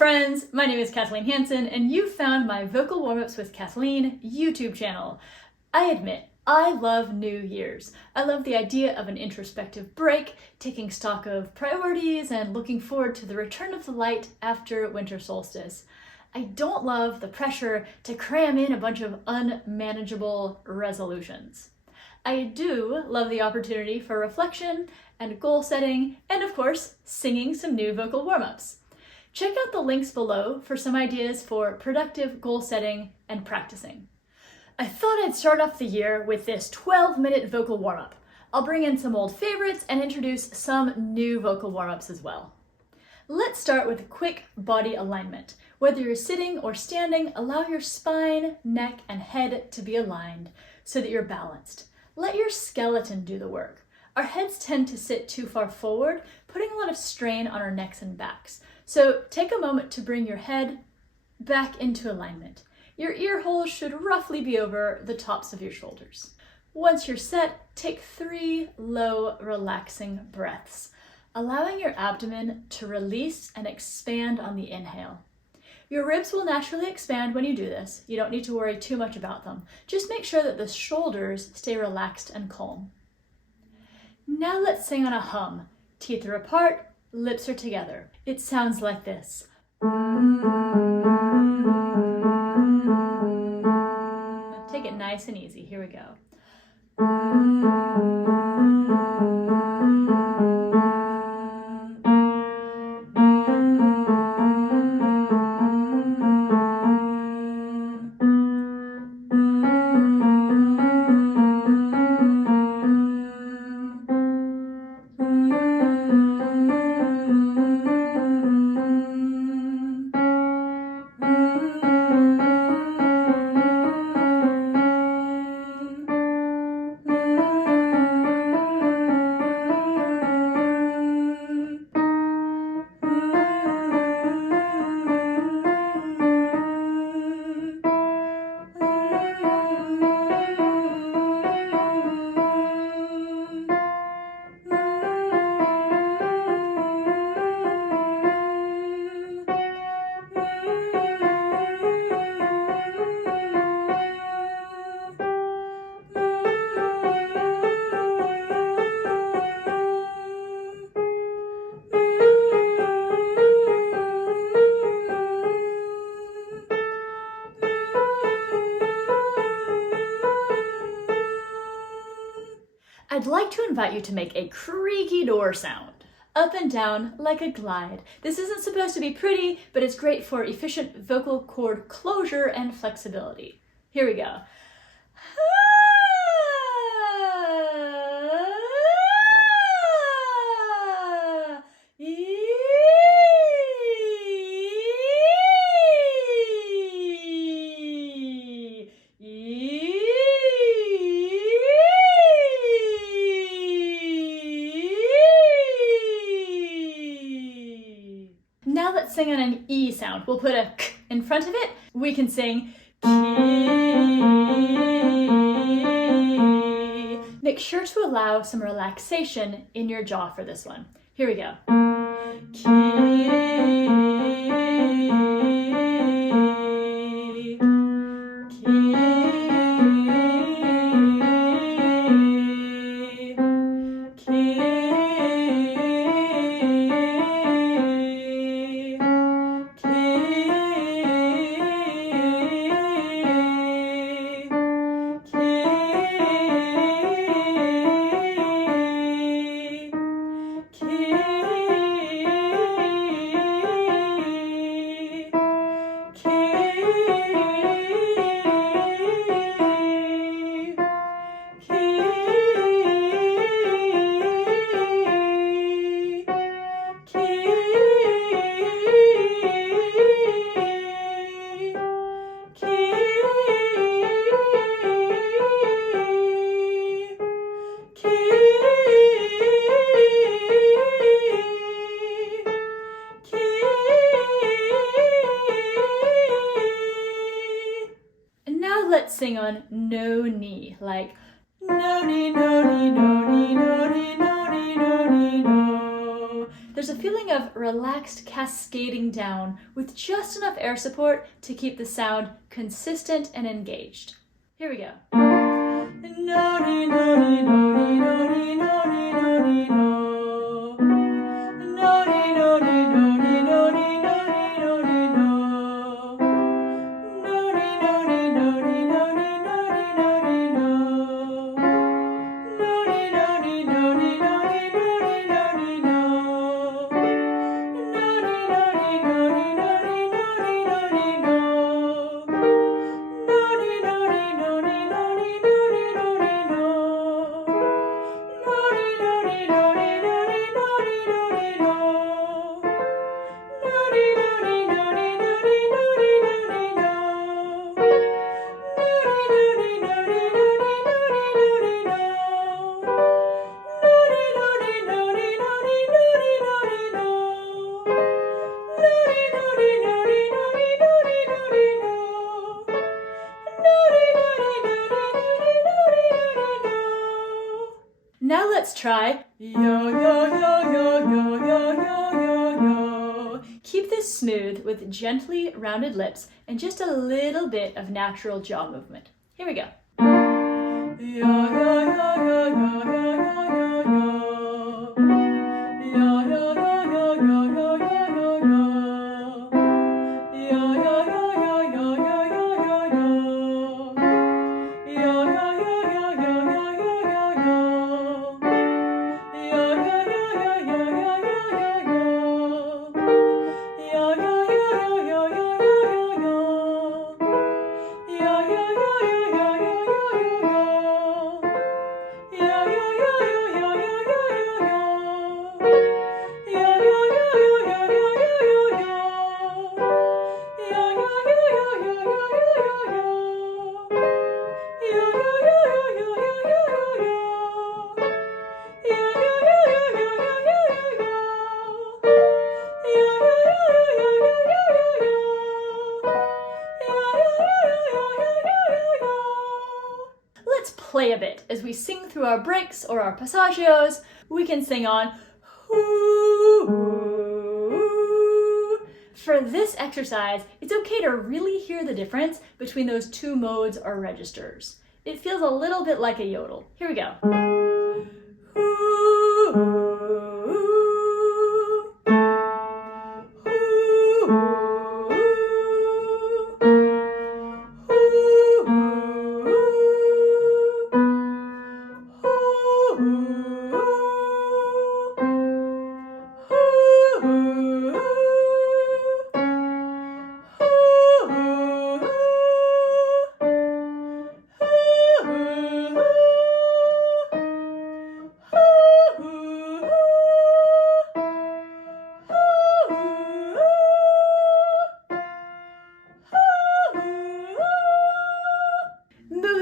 friends, my name is Kathleen Hansen, and you found my Vocal Warmups with Kathleen YouTube channel. I admit, I love New Year's. I love the idea of an introspective break, taking stock of priorities, and looking forward to the return of the light after winter solstice. I don't love the pressure to cram in a bunch of unmanageable resolutions. I do love the opportunity for reflection and goal setting, and of course, singing some new vocal warm-ups. Check out the links below for some ideas for productive goal setting and practicing. I thought I'd start off the year with this 12-minute vocal warm-up. I'll bring in some old favorites and introduce some new vocal warm-ups as well. Let's start with a quick body alignment. Whether you're sitting or standing, allow your spine, neck, and head to be aligned so that you're balanced. Let your skeleton do the work. Our heads tend to sit too far forward, putting a lot of strain on our necks and backs. So take a moment to bring your head back into alignment. Your ear holes should roughly be over the tops of your shoulders. Once you're set, take 3 low, relaxing breaths, allowing your abdomen to release and expand on the inhale. Your ribs will naturally expand when you do this. You don't need to worry too much about them. Just make sure that the shoulders stay relaxed and calm. Now let's sing on a hum. Teeth are apart, lips are together. It sounds like this. Take it nice and easy. Here we go. I'd like to invite you to make a creaky door sound. Up and down like a glide. This isn't supposed to be pretty, but it's great for efficient vocal cord closure and flexibility. Here we go. Now let's sing on an E sound. We'll put a k in front of it. We can sing key. Make sure to allow some relaxation in your jaw for this one. Here we go. Key. let's sing on no knee, like no knee, no knee, no knee, no knee, no knee, no knee, no. there's a feeling of relaxed cascading down with just enough air support to keep the sound consistent and engaged. Here we go. Now let's try yo, yo, yo, yo, yo, yo, yo, yo, yo. Keep this smooth with gently rounded lips and just a little bit of natural jaw movement. Here we go. Yo, yo, yo, yo, yo, yo, yo, yo. Yo, yo, yo, yo, yo, yo, yo, yo. Yo, yo, yo, yo, yo, yo, yo, yo. Yo, yo, yo, yo, yo, yo, yo, yo. Let's play a bit. As we sing through our breaks or our passagios, we can sing on Hoooo. For this exercise, it's okay to really hear the difference between those two modes or registers. It feels a little bit like a yodel. Here we go. Hoooo.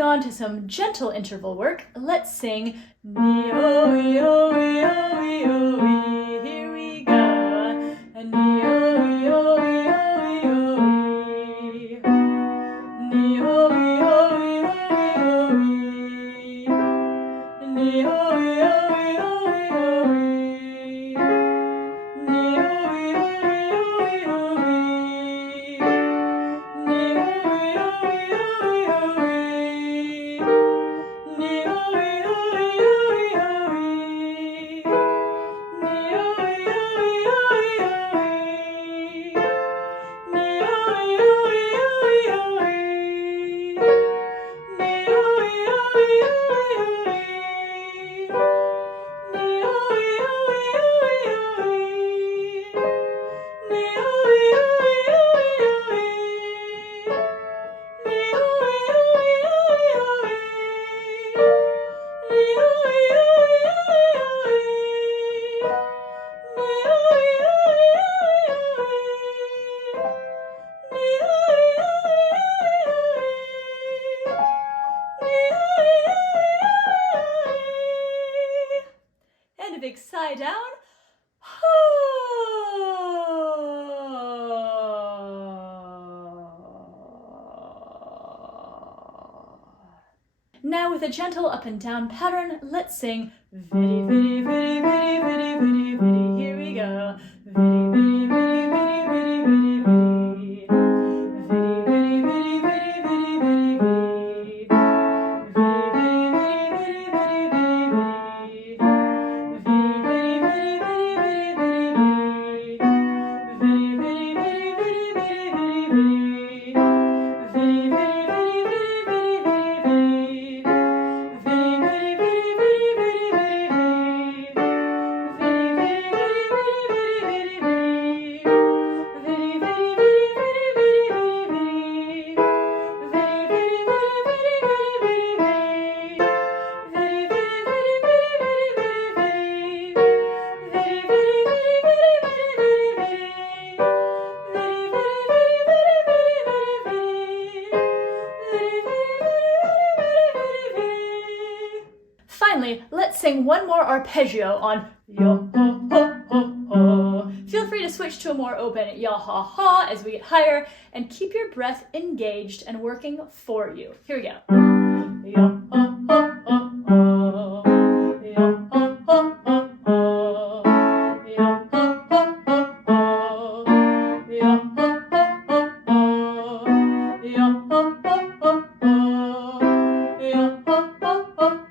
On to some gentle interval work, let's sing Nee Oh, yo, yo, yo, yo. Here we go. Nee Oh, yo, yo, yo, yo. Nee Oh, yo, yo, yo, yo. Nee Oh, yo, yo, yo, yo. Nee Oh, yo, yo, yo, yo. Nee Oh, yo, yo, yo, yo. And a big sigh down. Now with a gentle up and down pattern, let's sing Vihdee, Vihdee, Vihdee, Vihdee, Vihdee, Vihdee, Vihdee. Here we go. sing one more arpeggio on yo ho ho ho ho. Feel free to switch to a more open ya ha ha as we get higher, and keep your breath engaged and working for you. Here we go. Ya ha ha ha ha. Ya ha ha ha ha. Ya ha ha ha ha. Ya ha ha ha ha. Ya ha ha ha ha. Ya ha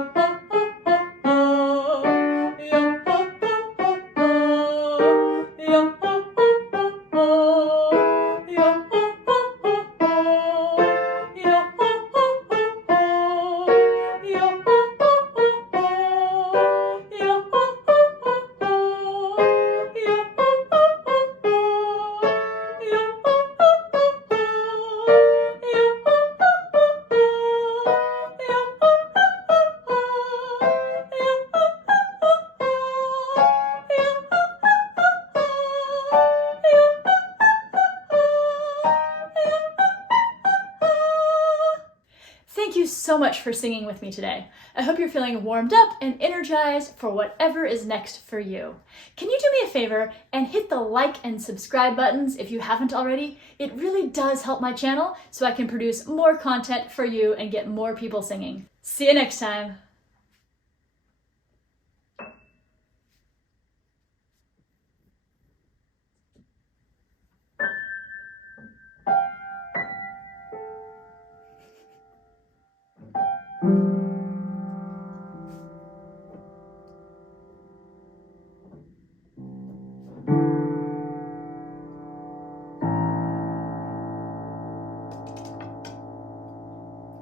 ha ha ha. Ya ha ha ha ha. Ya ha ha ha ha. Ya ha ha ha ha. Ya ha ha ha ha. Ya ha ha ha ha. Ya ha Thank you so much for singing with me today. I hope you're feeling warmed up and energized for whatever is next for you. Can you do me a favor and hit the like and subscribe buttons if you haven't already? It really does help my channel so I can produce more content for you and get more people singing. See you next time.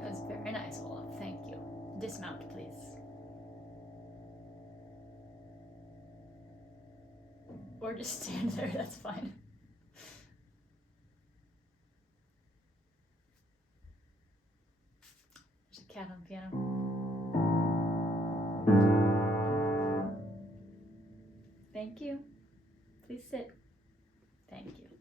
That was very nice, Olaf. Thank you. Dismount, please. Or just stand there, that's fine. There's a cat on the piano. Thank you. Please sit. Thank you.